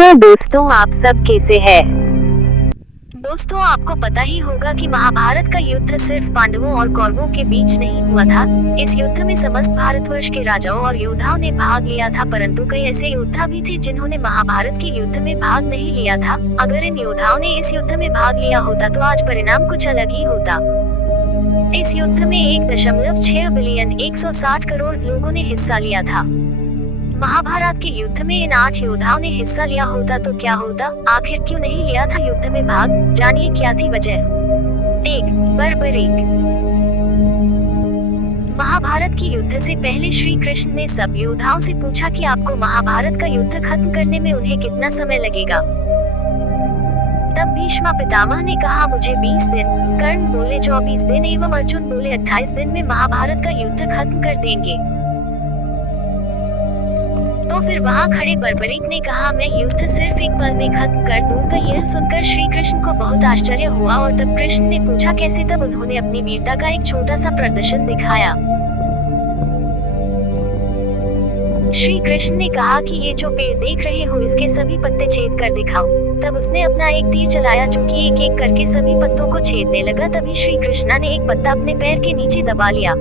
Hello दोस्तों, आप सब कैसे हैं? दोस्तों, आपको पता ही होगा कि महाभारत का युद्ध सिर्फ पांडवों और कौरवों के बीच नहीं हुआ था। इस युद्ध में समस्त भारतवर्ष के राजाओं और योद्धाओं ने भाग लिया था, परंतु कई ऐसे योद्धा भी थे जिन्होंने महाभारत के युद्ध में भाग नहीं लिया था। अगर इन योद्धाओं ने इस युद्ध में भाग लिया होता तो आज परिणाम कुछ अलग ही होता। इस युद्ध में 1.6 बिलियन 160 करोड़ लोगों ने हिस्सा लिया था। महाभारत के युद्ध में इन 8 योद्धाओं ने हिस्सा लिया होता तो क्या होता? आखिर क्यों नहीं लिया था युद्ध में भाग? जानिए क्या थी वजह। 1. बर्बरीक। महाभारत के युद्ध से पहले श्री कृष्ण ने सब योद्धाओं से पूछा कि आपको महाभारत का युद्ध खत्म करने में उन्हें कितना समय लगेगा। तब भीष्म पितामह ने कहा मुझे 20 दिन, कर्ण बोले 24 दिन एवं अर्जुन बोले 28 दिन में महाभारत का युद्ध खत्म कर देंगे। तो फिर वहाँ खड़े बर्बरीक ने कहा मैं युद्ध सिर्फ एक पल में खत्म कर दूंगा। यह सुनकर श्री कृष्ण को बहुत आश्चर्य हुआ और तब कृष्ण ने पूछा कैसे? तब उन्होंने अपनी वीरता का एक छोटा सा प्रदर्शन दिखाया। श्री कृष्ण ने कहा कि ये जो पेड़ देख रहे हो इसके सभी पत्ते छेद कर दिखाओ। तब उसने अपना एक तीर चलाया जो कि एक एक करके सभी पत्तों को छेदने लगा। तभी श्री कृष्णा ने एक पत्ता अपने पैर के नीचे दबा लिया।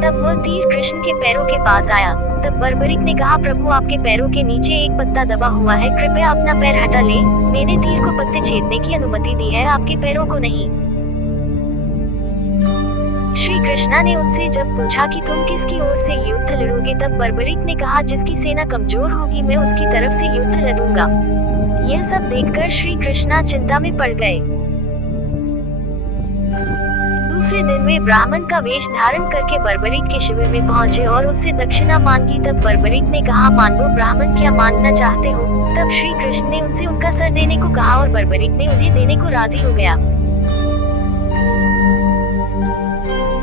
तब वह तीर कृष्ण के पैरों के पास आया। तब बर्बरीक ने कहा प्रभु आपके पैरों के नीचे एक पत्ता दबा हुआ है, कृपया अपना पैर हटा ले। मैंने तीर को पत्ते छेदने की अनुमति दी है, आपके पैरों को नहीं। श्री कृष्णा ने उनसे जब पूछा कि तुम किसकी ओर से युद्ध लड़ोगे, तब बर्बरीक ने कहा जिसकी सेना कमजोर होगी मैं उसकी तरफ से युद्ध लड़ूंगा। यह सब देखकर श्री कृष्णा चिंता में पड़ गए। दूसरे दिन वे ब्राह्मण का वेश धारण करके बर्बरीक के शिविर में पहुंचे और उससे दक्षिणा मांगी। तब बर्बरीक ने कहा मान लो ब्राह्मण, क्या मांगना चाहते हो? तब श्री कृष्ण ने उनसे उनका सर देने को कहा और बर्बरीक ने उन्हें देने को राजी हो गया।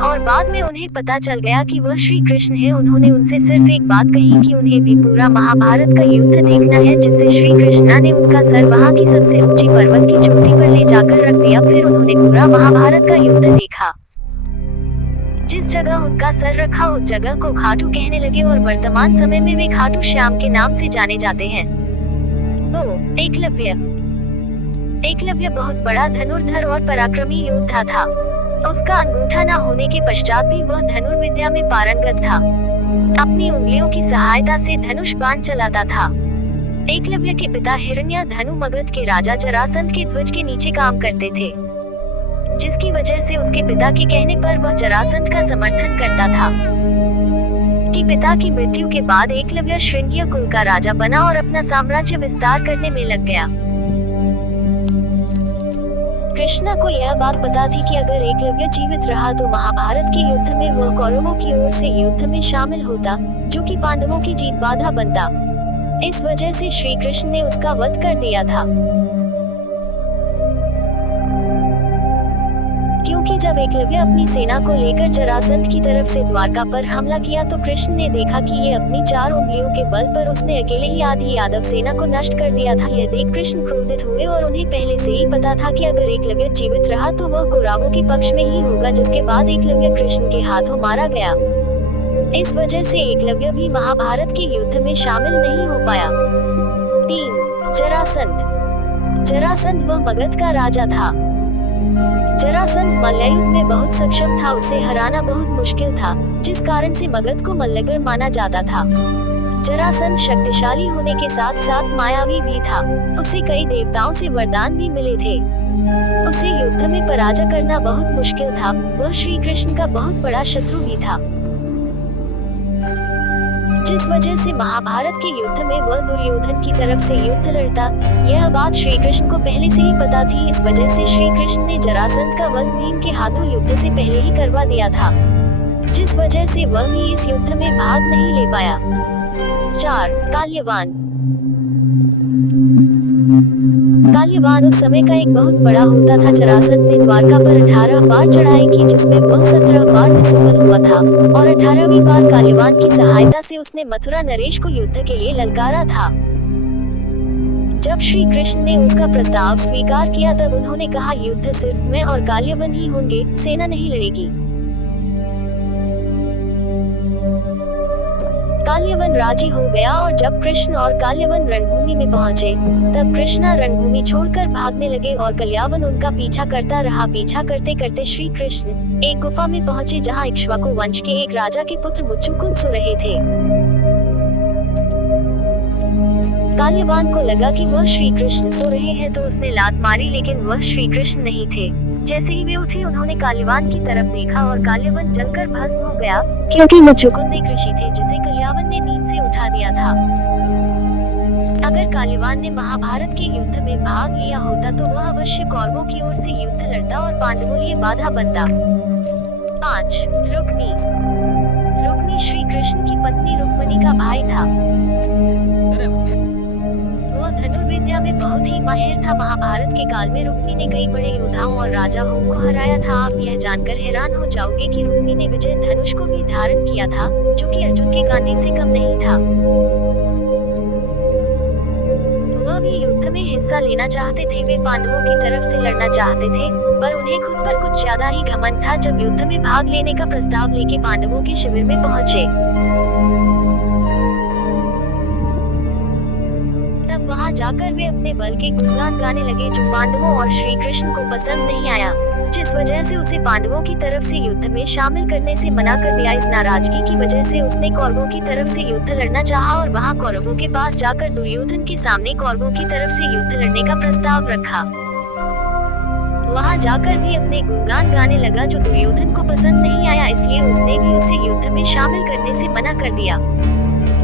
और बाद में उन्हें पता चल गया कि वह श्री कृष्ण है। उन्होंने उनसे सिर्फ एक बात कही कि उन्हें भी पूरा महाभारत का युद्ध देखना है, जिससे श्री कृष्णा ने उनका सर वहां की सबसे ऊंची पर्वत की चोटी पर ले जाकर रख दिया। फिर उन्होंने पूरा महाभारत का युद्ध देखा। जिस जगह उनका सर रखा उस जगह को खाटू कहने लगे और वर्तमान समय में वे खाटू श्याम के नाम से जाने जाते हैं। 2. एकलव्य। एकलव्य बहुत बड़ा धनुर्धर और पराक्रमी योद्धा था। उसका अंगूठा न होने के पश्चात भी वह धनुर्विद्या में पारंगत था। अपनी उंगलियों की सहायता से धनुष बाण चलाता था। एकलव्य के पिता हिरण्यधनु मगध के राजा जरासंध के ध्वज के नीचे काम करते थे, जिसकी वजह से उसके पिता के कहने पर वह जरासंध का समर्थन करता था। कि पिता की मृत्यु के बाद एकलव्य श्रृंगिय कुल का राजा बना और अपना साम्राज्य विस्तार करने में लग गया। कृष्णा को यह बात पता थी कि अगर एकलव्य जीवित रहा तो महाभारत के युद्ध में वह कौरवों की ओर से युद्ध में शामिल होता, जो कि पांडवों की जीत बाधा बनता। इस वजह से श्री कृष्ण ने उसका वध कर दिया था। क्योंकि जब एकलव्य अपनी सेना को लेकर जरासंध की तरफ से द्वारका पर हमला किया तो कृष्ण ने देखा कि ये अपनी 4 उंगलियों के बल पर उसने अकेले ही आधी यादव सेना को नष्ट कर दिया था। यह देख कृष्ण क्रोधित हुए और उन्हें पहले से ही पता था कि अगर एकलव्य जीवित रहा तो वह कौरवों के पक्ष में ही होगा, जिसके बाद एकलव्य कृष्ण के हाथों मारा गया। इस वजह से एकलव्य भी महाभारत के युद्ध में शामिल नहीं हो पाया। 3. जरासंध। जरासंध वह मगध का राजा था। जरासंध मल्लयुद्ध में बहुत सक्षम था, उसे हराना बहुत मुश्किल था, जिस कारण से मगध को मल्लगढ़ माना जाता था। जरासंध शक्तिशाली होने के साथ साथ मायावी भी था। उसे कई देवताओं से वरदान भी मिले थे। उसे युद्ध में पराजय करना बहुत मुश्किल था। वह श्री कृष्ण का बहुत बड़ा शत्रु भी था, जिस वजह से महाभारत के युद्ध में वह दुर्योधन की तरफ से युद्ध लड़ता। यह बात श्री कृष्ण को पहले से ही पता थी। इस वजह से श्री कृष्ण ने जरासंध का वध भीम के हाथों युद्ध से पहले ही करवा दिया था, जिस वजह से वह भी इस युद्ध में भाग नहीं ले पाया। 4. काल्यवान। काल्यवान उस समय का एक बहुत बड़ा होता था। जरासंध ने द्वारका पर 18 बार चढ़ाई की, जिसमें वह 17 बार में सफल हुआ था और 18वीं बार काल्यवान की सहायता से उसने मथुरा नरेश को युद्ध के लिए ललकारा था। जब श्री कृष्ण ने उसका प्रस्ताव स्वीकार किया तब उन्होंने कहा युद्ध सिर्फ मैं और काल्यवन ही होंगे, सेना नहीं लड़ेगी। काल्यवन राजी हो गया और जब कृष्ण और काल्यवन रणभूमि में पहुंचे, तब कृष्णा रणभूमि छोड़कर भागने लगे और काल्यवन उनका पीछा करता रहा। पीछा करते करते श्री कृष्ण एक गुफा में पहुंचे जहां इक्ष्वाकु वंश के एक राजा के पुत्र मुच्चुकुंद सो रहे थे। काल्यवान को लगा कि वह श्री कृष्ण सो रहे हैं तो उसने लात मारी, लेकिन वह श्री कृष्ण नहीं थे। जैसे ही वे उठे उन्होंने काल्यवान की तरफ देखा और काल्यवन जलकर भस्म हो गया, क्योंकि मुच्चुकुंद एक ऋषि थे जिसे काल्यवन ने नींद से उठा दिया था। अगर काल्यवान ने महाभारत के युद्ध में भाग लिया होता तो वह अवश्य कौरवों की ओर से युद्ध लड़ता और पांडवों लिए बाधा बनता। 5. रुक्मी। रुक्मी श्री कृष्ण की पत्नी रुक्मणी का भाई था। वह धनुर्विद्या में बहुत ही माहिर था। महाभारत के काल में रुक्मी ने कई बड़े योद्धाओं और राजाओं को हराया था। आप यह जानकर हैरान हो जाओगे कि रुक्मी ने विजय धनुष को भी धारण किया था, जो कि अर्जुन के गांडीव से कम नहीं था। वह भी युद्ध में हिस्सा लेना चाहते थे। वे पांडवों की तरफ से लड़ना चाहते थे, पर उन्हें खुद पर कुछ ज्यादा ही घमंड था। जब युद्ध में भाग लेने का प्रस्ताव लेके पांडवों के शिविर में पहुंचे, तब वहां जाकर वे अपने बल के गुणगान गाने लगे, जो पांडवों और श्री कृष्ण को पसंद नहीं आया, जिस वजह से उसे पांडवों की तरफ से युद्ध में शामिल करने से मना कर दिया। इस नाराजगी की वजह से उसने कौरवों की तरफ से युद्ध लड़ना चाहा और वहां कौरवों के पास जाकर दुर्योधन के सामने कौरवों की तरफ से युद्ध लड़ने का प्रस्ताव रखा। वहां जाकर भी अपने गुणगान गाने लगा, जो दुर्योधन को पसंद नहीं आया, इसलिए उसने भी उसे युद्ध में शामिल करने से मना कर दिया।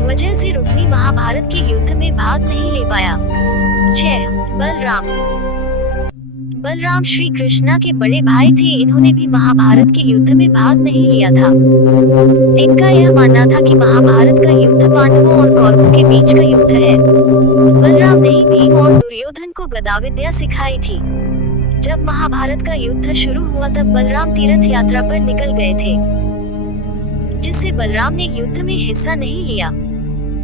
वजह से रुक्मी महाभारत के युद्ध में भाग नहीं ले पाया। 6. बलराम। बलराम श्री कृष्णा के बड़े भाई थे। इन्होंने भी महाभारत के युद्ध में भाग नहीं लिया था। इनका यह मानना था कि महाभारत का युद्ध पांडवों और कौरवों के बीच का युद्ध है। बलराम ने भीम और दुर्योधन को गदा विद्या सिखाई थी। जब महाभारत का युद्ध शुरू हुआ तब बलराम तीर्थ यात्रा पर निकल गए थे, जिससे बलराम ने युद्ध में हिस्सा नहीं लिया।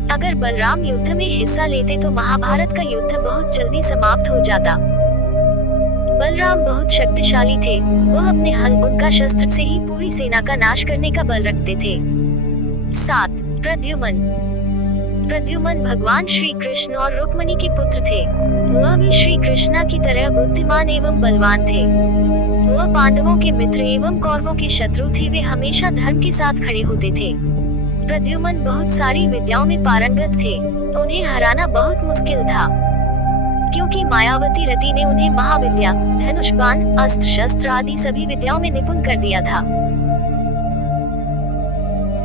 अगर बलराम युद्ध में हिस्सा लेते तो महाभारत का युद्ध बहुत जल्दी समाप्त हो जाता। बलराम बहुत शक्तिशाली थे। वह अपने उनका शस्त्र से ही पूरी सेना का नाश करने का बल रखते थे। 7. प्रद्युम्न। प्रद्युम्न भगवान श्री कृष्ण और रुक्मणी के पुत्र थे। वह भी श्री कृष्णा की तरह बुद्धिमान एवं बलवान थे। वह पांडवों के मित्र एवं कौरवों के शत्रु थे। वे हमेशा धर्म के साथ खड़े होते थे। प्रद्युम्न बहुत सारी विद्याओं में पारंगत थे। उन्हें हराना बहुत मुश्किल था, क्योंकि मायावती रति ने उन्हें महाविद्या, धनुष बाण, अस्त्र शस्त्र आदि सभी विद्याओं में निपुण कर दिया था।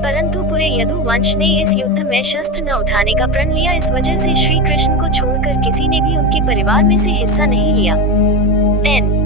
परंतु पूरे यदु वंश ने इस युद्ध में शस्त्र न उठाने का प्रण लिया। इस वजह से श्री कृष्ण को छोड़कर किसी ने भी उनके परिवार में से हिस्सा नहीं लिया। N.